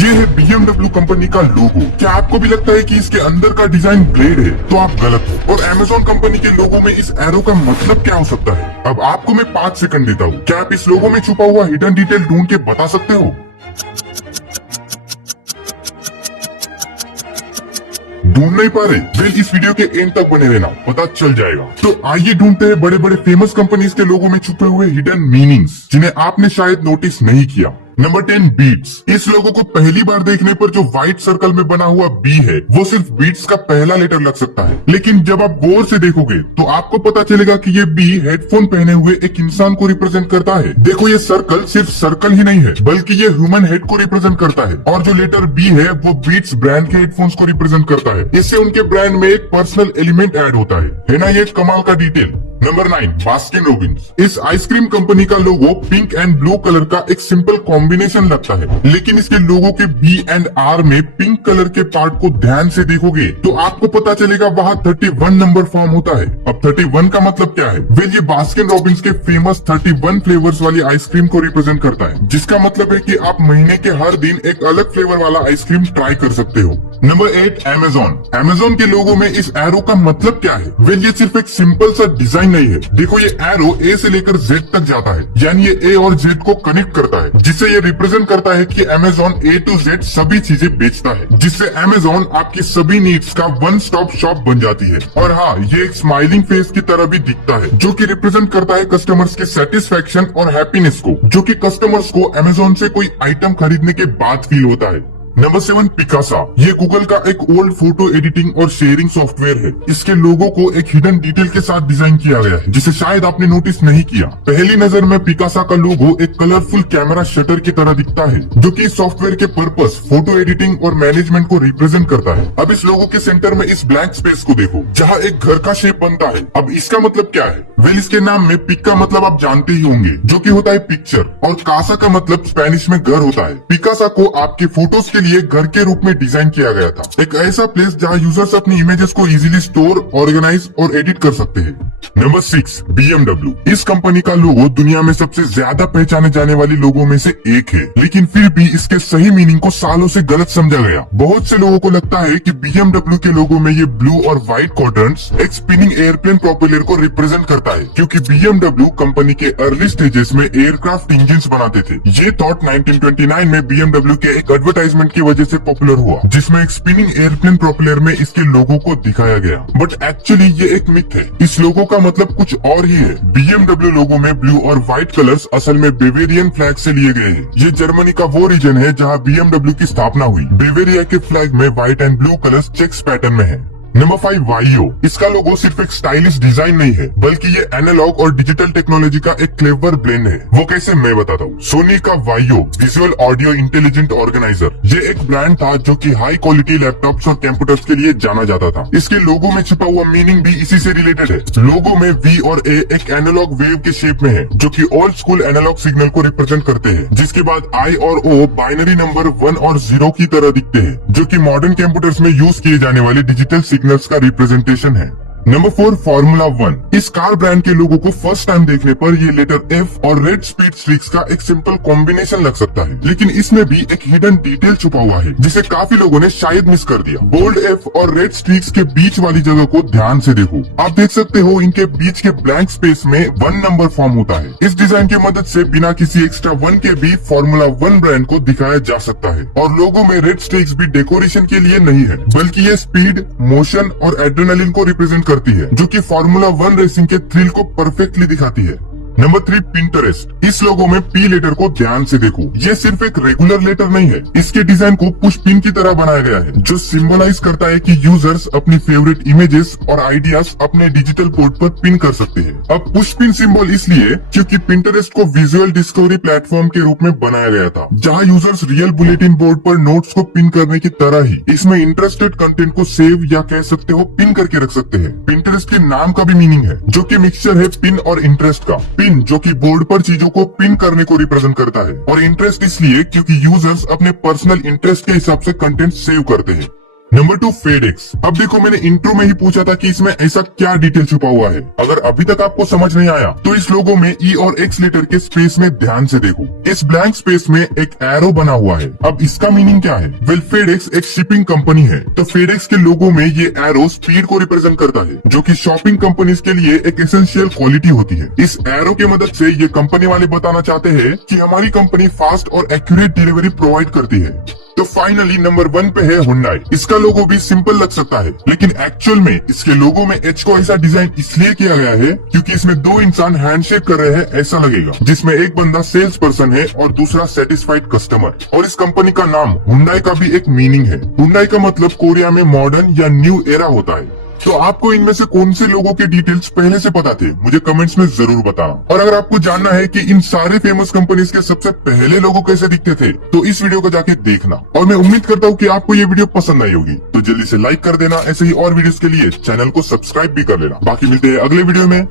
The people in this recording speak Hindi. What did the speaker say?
ये है BMW कंपनी का लोगो। क्या आपको भी लगता है कि इसके अंदर का डिजाइन ब्लेड है? तो आप गलत हो। और Amazon कंपनी के लोगो में इस एरो का मतलब क्या हो सकता है? अब आपको मैं 5 सेकंड देता हूँ। क्या आप इस लोगो में छुपा हुआ हिडन डिटेल ढूंढ के बता सकते हो? ढूंढ नहीं पा रहे? वेल, इस वीडियो के एंड तक बने रहना, पता चल जाएगा। तो आइए ढूंढते हैं बड़े बड़े फेमस कंपनीज के लोगों में छुपे हुए हिडन मीनिंग्स, जिन्हें आपने शायद नोटिस नहीं किया। Number 10, Beats. इस लोगो को पहली बार देखने पर जो व्हाइट सर्कल में बना हुआ बी है, वो सिर्फ बीट्स का पहला लेटर लग सकता है, लेकिन जब आप गौर से देखोगे तो आपको पता चलेगा कि ये बी हेडफोन पहने हुए एक इंसान को रिप्रेजेंट करता है। देखो, ये सर्कल सिर्फ सर्कल ही नहीं है, बल्कि ये ह्यूमन हेड को रिप्रेजेंट करता है। और जो लेटर बी है वो बीट्स ब्रांड के हेडफोन्स को रिप्रेजेंट करता है। इससे उनके ब्रांड में एक पर्सनल एलिमेंट ऐड होता है ना? ये कमाल का डिटेल। Number 9, Baskin Robbins. इस आइसक्रीम कंपनी का लोगो पिंक एंड ब्लू कलर का एक सिंपल कॉम्बिनेशन लगता है, लेकिन इसके लोगो के बी एंड आर में पिंक कलर के पार्ट को ध्यान से देखोगे तो आपको पता चलेगा वहाँ 31 नंबर फॉर्म होता है। अब 31 का मतलब क्या है? वेल, ये बास्किन रॉबिन्स के फेमस 31 फ्लेवर्स वाली आइसक्रीम को रिप्रेजेंट करता है, जिसका मतलब है कि आप महीने के हर दिन एक अलग फ्लेवर वाला आइसक्रीम ट्राई कर सकते हो। Number 8, Amazon। Amazon के लोगो में इस एरो का मतलब क्या है? वेल, ये सिर्फ एक सिंपल सा डिजाइन नहीं है। देखो, ये एरो ए से लेकर जेड तक जाता है, यानी ये ए और जेड को कनेक्ट करता है, जिससे ये रिप्रेजेंट करता है कि Amazon ए टू जेड सभी चीजें बेचता है, जिससे Amazon आपकी सभी नीड्स का वन स्टॉप शॉप बन जाती है। और हाँ, ये एक स्माइलिंग फेस की तरह भी दिखता है, जो कि रिप्रेजेंट करता है कस्टमर्स के सेटिस्फेक्शन और हैप्पीनेस को, जो कि कस्टमर्स को Amazon से कोई आइटम खरीदने के बाद फील होता है। Number 7, Picasa. ये गूगल का एक ओल्ड फोटो एडिटिंग और शेयरिंग सॉफ्टवेयर है। इसके लोगो को एक हिडन डिटेल के साथ डिजाइन किया गया है, जिसे शायद आपने नोटिस नहीं किया। पहली नजर में पिकासा का लोगो एक कलरफुल कैमरा शटर की तरह दिखता है, जो कि सॉफ्टवेयर के पर्पस फोटो एडिटिंग और मैनेजमेंट को रिप्रेजेंट करता है। अब इस लोगो के सेंटर में इस ब्लैंक स्पेस को देखो, जहाँ एक घर का शेप बनता है। अब इसका मतलब क्या है? वेल, इसके नाम में पिक का मतलब आप जानते ही होंगे, जो कि होता है पिक्चर, और कासा का मतलब स्पेनिश में घर होता है। पिकासा को आपके फोटोज के लिए घर के रूप में डिजाइन किया गया था, एक ऐसा प्लेस जहां यूजर्स अपनी इमेजेस को इजीली स्टोर, ऑर्गेनाइज और एडिट कर सकते हैं। Number 6, BMW। इस कंपनी का लोगो दुनिया में सबसे ज्यादा पहचाने जाने वाली लोगों में से एक है, लेकिन फिर भी इसके सही मीनिंग को सालों से गलत समझा गया। बहुत से लोगों को लगता है कि BMW के लोगो में ये ब्लू और व्हाइट क्वाड्रेंट्स एक स्पिनिंग एयरप्लेन प्रोपेलर को रिप्रेजेंट करता है, क्योंकि BMW कंपनी के अर्ली स्टेजेस में एयरक्राफ्ट इंजिन्स बनाते थे। ये थॉट 1929 में BMW के एक एडवर्टाइजमेंट की वजह से पॉपुलर हुआ, जिसमें एक स्पिनिंग एयरप्लेन प्रोपेलर में इसके लोगो को दिखाया गया। बट एक्चुअली ये एक मिथ है। इस लोगो का मतलब कुछ और ही है। BMW लोगो में ब्लू और व्हाइट कलर्स असल में बेवेरियन फ्लैग से लिए गए हैं। ये जर्मनी का वो रीजन है जहां BMW की स्थापना हुई। बेवेरिया के फ्लैग में white and blue colours checks pattern में है। Number 5, Vaio. इसका लोगो सिर्फ एक स्टाइलिश डिजाइन नहीं है, बल्कि ये एनालॉग और डिजिटल टेक्नोलॉजी का एक क्लेवर ब्लेंड है। वो कैसे, मैं बताता हूँ। सोनी का वाइयो विजुअल ऑडियो इंटेलिजेंट ऑर्गेनाइजर, ये एक ब्रांड था जो कि हाई क्वालिटी लैपटॉप्स और कंप्यूटर्स के लिए जाना जाता था। इसके लोगो में छिपा हुआ मीनिंग भी इसी से रिलेटेड है। लोगो में वी और ए एक एनालॉग वेव के शेप में है, जो कि ओल्ड स्कूल एनालॉग सिग्नल को रिप्रेजेंट करते हैं, जिसके बाद आई और ओ बाइनरी नंबर 1 और 0 की तरह दिखते हैं, जो कि मॉडर्न कंप्यूटर्स में यूज किए जाने वाले डिजिटल सिग्नल्स का रिप्रेजेंटेशन है। Number 4, formula 1। इस कार ब्रांड के लोगों को फर्स्ट टाइम देखने पर ये लेटर एफ और रेड स्पीड स्ट्रिक्स का एक सिंपल कॉम्बिनेशन लग सकता है, लेकिन इसमें भी एक हिडन डिटेल छुपा हुआ है, जिसे काफी लोगों ने शायद मिस कर दिया। बोल्ड एफ और रेड स्ट्रिक्स के बीच वाली जगह को ध्यान से देखो। आप देख सकते हो इनके बीच के ब्लैंक स्पेस में 1 नंबर फॉर्म होता है। इस डिजाइन की मदद से बिना किसी एक्स्ट्रा 1 के भी फॉर्मूला 1 ब्रांड को दिखाया जा सकता है। और लोगों में रेड स्ट्रिक्स भी डेकोरेशन के लिए नहीं है, बल्कि ये स्पीड, मोशन और एड्रेनालिन को रिप्रेजेंट करती है, जो कि फॉर्मूला 1 रेसिंग के थ्रिल को परफेक्टली दिखाती है। Number 3, Pinterest. इस लोगो में पी लेटर को ध्यान से देखो। ये सिर्फ एक रेगुलर लेटर नहीं है, इसके डिजाइन को पुश पिन की तरह बनाया गया है, जो सिंबलाइज करता है कि यूजर्स अपनी फेवरेट इमेजेस और आइडियाज अपने डिजिटल बोर्ड पर पिन कर सकते हैं। अब पुश पिन सिंबल इसलिए क्योंकि पिंटरेस्ट को विजुअल डिस्कवरी प्लेटफॉर्म के रूप में बनाया गया था, जहां यूजर्स रियल बुलेटिन बोर्ड पर नोट्स को पिन करने की तरह ही इसमें इंटरेस्टेड कंटेंट को सेव या कह सकते हो पिन करके रख सकते हैं। पिंटरेस्ट के नाम का भी मीनिंग है, जो कि मिक्सचर है पिन और इंटरेस्ट का। पिन जो कि बोर्ड पर चीजों को पिन करने को रिप्रेजेंट करता है, और इंटरेस्ट इसलिए क्योंकि यूजर्स अपने पर्सनल इंटरेस्ट के हिसाब से कंटेंट सेव करते हैं। Number 2 FedEx. अब देखो, मैंने इंट्रो में ही पूछा था कि इसमें ऐसा क्या डिटेल छुपा हुआ है। अगर अभी तक आपको समझ नहीं आया तो इस लोगो में ई और एक्स लेटर के स्पेस में ध्यान से देखो। इस ब्लैंक स्पेस में एक एरो बना हुआ है। अब इसका मीनिंग क्या है? वेल, फेडेक्स एक शिपिंग कंपनी है, तो फेडेक्स के लोगो में ये एरो स्पीड को रिप्रेजेंट करता है, जो कि शॉपिंग कंपनीज के लिए एक एसेंशियल क्वालिटी होती है। इस एरो की मदद से ये कंपनी वाले बताना चाहते हैं कि हमारी कंपनी फास्ट और एक्यूरेट डिलीवरी प्रोवाइड करती है। तो फाइनली नंबर 1 पे है हुंडई। इसका लोगो भी सिंपल लग सकता है, लेकिन एक्चुअल में इसके लोगो में एच को ऐसा डिजाइन इसलिए किया गया है क्योंकि इसमें 2 इंसान हैंडशेक कर रहे हैं ऐसा लगेगा, जिसमें एक बंदा सेल्स पर्सन है और दूसरा सेटिस्फाइड कस्टमर। और इस कंपनी का नाम हुंडई का भी एक मीनिंग है। हुंडई का मतलब कोरिया में मॉडर्न या न्यू एरा होता है। तो आपको इनमें से कौन से लोगों के डिटेल्स पहले से पता थे? मुझे कमेंट्स में जरूर बताना। और अगर आपको जानना है कि इन सारे फेमस कंपनीज के सबसे पहले लोगो कैसे दिखते थे, तो इस वीडियो को जाके देखना। और मैं उम्मीद करता हूँ कि आपको ये वीडियो पसंद आई होगी, तो जल्दी से लाइक कर देना। ऐसे ही और वीडियोस के लिए चैनल को सब्सक्राइब भी कर लेना। बाकी मिलते हैं अगले वीडियो में।